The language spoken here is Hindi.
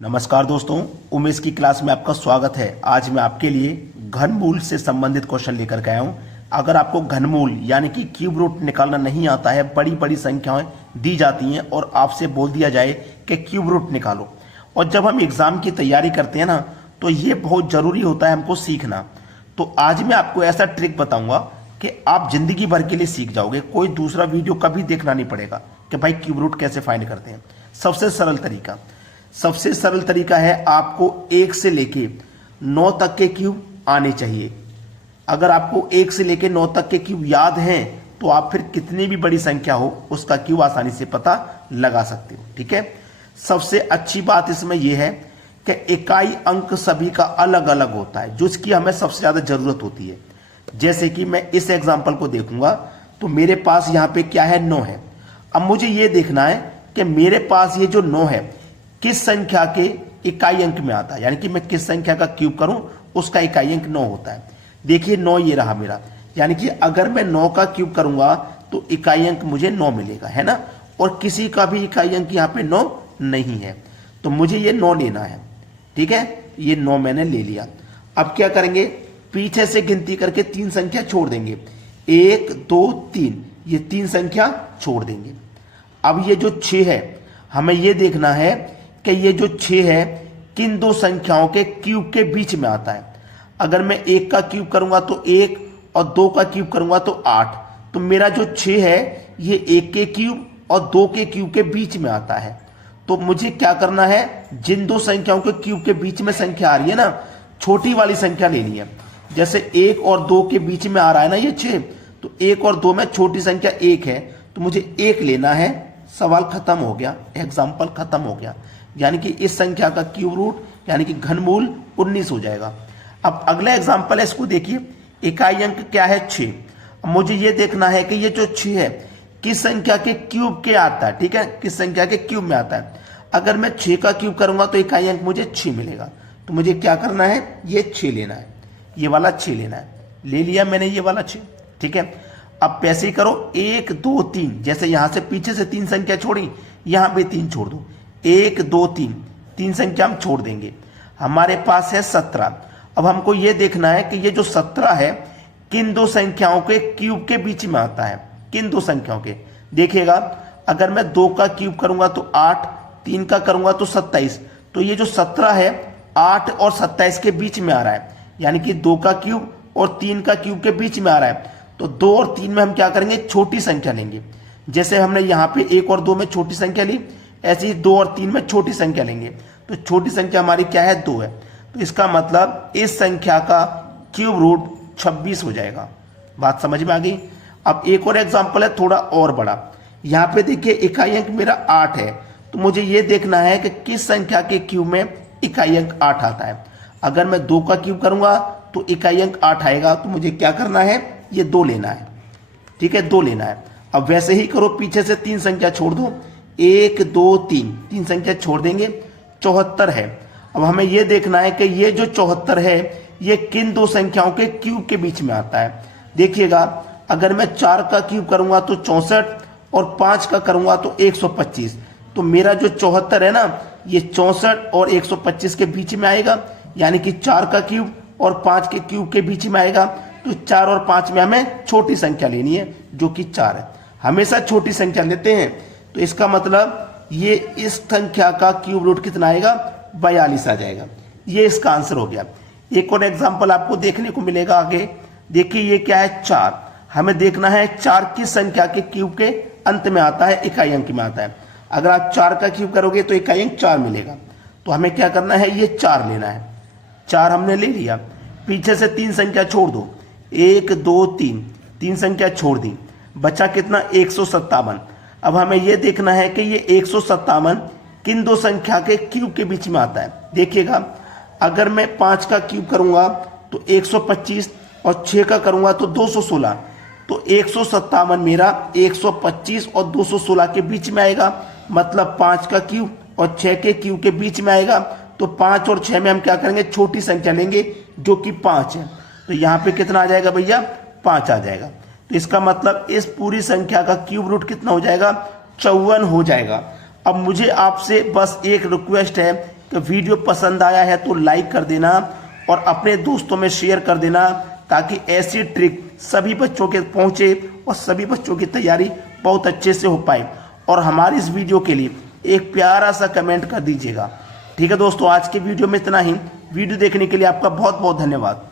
नमस्कार दोस्तों, उमेश की क्लास में आपका स्वागत है। आज मैं आपके लिए घनमूल से संबंधित क्वेश्चन लेकर के आया हूं। अगर आपको घनमूल यानी कि क्यूब रूट निकालना नहीं आता है, बड़ी बड़ी संख्याएं दी जाती हैं और आपसे बोल दिया जाए कि क्यूब रूट निकालो, और जब हम एग्जाम की तैयारी करते हैं ना, तो ये बहुत जरूरी होता है हमको सीखना। तो आज मैं आपको ऐसा ट्रिक बताऊंगा कि आप जिंदगी भर के लिए सीख जाओगे। कोई दूसरा वीडियो कभी देखना नहीं पड़ेगा कि भाई क्यूब रूट कैसे फाइंड करते हैं। सबसे सरल तरीका है, आपको 1 से लेके 9 तक के क्यूब आने चाहिए। अगर आपको 1 से लेके 9 तक के क्यूब याद हैं तो आप फिर कितनी भी बड़ी संख्या हो उसका क्यूब आसानी से पता लगा सकते हो। ठीक है। सबसे अच्छी बात इसमें यह है कि इकाई अंक सभी का अलग अलग होता है, जिसकी हमें सबसे ज्यादा जरूरत होती है। जैसे कि मैं इस एग्जाम्पल को देखूंगा तो मेरे पास यहां पे क्या है, 9 है। अब मुझे यह देखना है कि मेरे पास ये जो 9 है किस संख्या के इकाई अंक में आता है, यानी कि मैं किस संख्या का क्यूब करूं उसका इकाई अंक 9 होता है। देखिए 9 ये रहा मेरा, यानी कि अगर मैं 9 का क्यूब करूंगा तो इकाई अंक मुझे 9 मिलेगा, है ना। और किसी का भी इकाई अंक यहां पे 9 नहीं है, तो मुझे ये 9 लेना है। ठीक है, ये 9 मैंने ले लिया। अब क्या करेंगे, पीछे से गिनती करके 3 संख्या छोड़ देंगे। 1 2 3, ये 3 संख्या छोड़ देंगे। अब ये जो 6 है, हमें ये देखना है कि ये जो 6 है किन दो संख्याओं के क्यूब के बीच में आता है। अगर मैं 1 का क्यूब करूंगा तो 1 और 2 का क्यूब करूंगा तो 8। तो मेरा जो 6 है ये 1 के क्यूब और 2 के क्यूब के बीच में आता है। तो मुझे क्या करना है, जिन दो संख्याओं के क्यूब के बीच में संख्या आ रही है ना, छोटी वाली संख्या लेनी है। जैसे 1 और 2 के बीच में आ रहा है ना ये 6, तो 1 और 2 में छोटी संख्या 1 है, तो मुझे 1 लेना है। सवाल खत्म हो गया, एग्जाम्पल खत्म हो गया। यानी कि इस संख्या का क्यूब रूट यानी कि घनमूल 19 हो जाएगा। अब अगला एग्जाम्पल है, इसको देखिए। इकाई अंक क्या है, 6। अब मुझे यह देखना है कि ये जो 6 है किस संख्या के क्यूब के आता है। ठीक है, किस संख्या के क्यूब में आता है। अगर मैं 6 का क्यूब करूंगा तो इकाई अंक मुझे 6 मिलेगा। तो मुझे क्या करना है, ये 6 लेना है, ये वाला 6 लेना है। ले लिया मैंने ये वाला 6। ठीक है, अब पैसे ही करो, 1 2 3, जैसे यहां से पीछे से 3 संख्या छोड़ी, यहां पे 3 छोड़ दो। 1 2 3, 3 संख्या हम छोड़ देंगे। हमारे पास है 17। अब हमको यह देखना है कि ये जो 17 है किन दो संख्याओं के क्यूब के बीच में आता है। किन दो संख्याओं के, देखिएगा अगर मैं 2 का क्यूब करूंगा तो 8, 3 का करूंगा तो 27। तो ये जो 17 है 8 और 27 के बीच में आ रहा है, यानी कि 2 का क्यूब और 3 का क्यूब के बीच में आ रहा है। तो 2 और 3 में हम क्या करेंगे, छोटी संख्या लेंगे। जैसे हमने यहां पे 1 और 2 में छोटी संख्या ली, ऐसे ही 2 और 3 में छोटी संख्या लेंगे। तो छोटी संख्या हमारी क्या है, 2 है। तो इसका मतलब इस संख्या का क्यूब रूट 26 हो जाएगा। बात समझ में आ गई। अब एक और एग्जांपल है थोड़ा और बड़ा। यहां पे देखिए इकाई अंक मेरा 8 है, तो मुझे यह देखना है कि किस संख्या के क्यूब में इकाई अंक 8 आता है। अगर मैं 2 का क्यूब करूंगा तो इकाई अंक 8 आएगा, तो मुझे क्या करना है, ये 2 लेना है। ठीक है, 2 लेना है। अब वैसे ही करो, पीछे से 3 संख्या छोड़ दो। 1 2 3, 3 संख्या छोड़ देंगे, 74 है। अब हमें यह देखना है कि ये जो 74 है ये किन दो संख्याओं के क्यूब के बीच में आता है। देखिएगा अगर मैं 4 का क्यूब करूंगा तो 64 और 5 का करूंगा तो 125। तो मेरा जो 74 है ना, ये 64 और 125 के बीच में आएगा, यानी कि 4 का क्यूब और 5 के क्यूब के बीच में आएगा। तो 4 और 5 में हमें छोटी संख्या लेनी है जो कि 4 है। हमेशा छोटी संख्या लेते हैं, तो इसका मतलब ये इस संख्या का क्यूब रूट कितना आएगा, 42 आ जाएगा। ये इसका आंसर हो गया। एक और एग्जांपल आपको देखने को मिलेगा आगे। देखिए ये क्या है, 4। हमें देखना है 4 किस संख्या के क्यूब के अंत में आता है, इकाई अंक में आता है। अगर आप 4 का क्यूब करोगे तो इकाई अंक 4 मिलेगा। तो हमें क्या करना है, ये 4 लेना है। 4 हमने ले लिया, पीछे से 3 संख्या छोड़ दो। 1 2 3, 3 संख्या छोड़ दी, बचा कितना, 157। अब हमें यह देखना है कि ये 157 किन दो संख्या के क्यूब के बीच में आता है। देखिएगा अगर मैं 5 का क्यूब करूंगा तो 125 और 6 का करूंगा तो 216। तो 157 मेरा 125 और 216 के बीच में आएगा, मतलब 5 का क्यूब और 6 के क्यूब के बीच में आएगा। तो 5 और 6 में हम क्या करेंगे, छोटी संख्या लेंगे जो कि 5 है। तो यहां पे कितना आ जाएगा भैया, 5 आ जाएगा। तो इसका मतलब इस पूरी संख्या का क्यूब रूट कितना हो जाएगा, 54 हो जाएगा। अब मुझे आपसे बस एक रिक्वेस्ट है कि वीडियो पसंद आया है तो लाइक कर देना और अपने दोस्तों में शेयर कर देना, ताकि ऐसी ट्रिक सभी बच्चों के पहुंचे और सभी बच्चों की तैयारी बहुत अच्छे से हो पाए। और हमारी इस वीडियो के लिए एक प्यारा सा कमेंट कर दीजिएगा। ठीक है दोस्तों, आज के वीडियो में इतना ही। वीडियो देखने के लिए आपका बहुत बहुत धन्यवाद।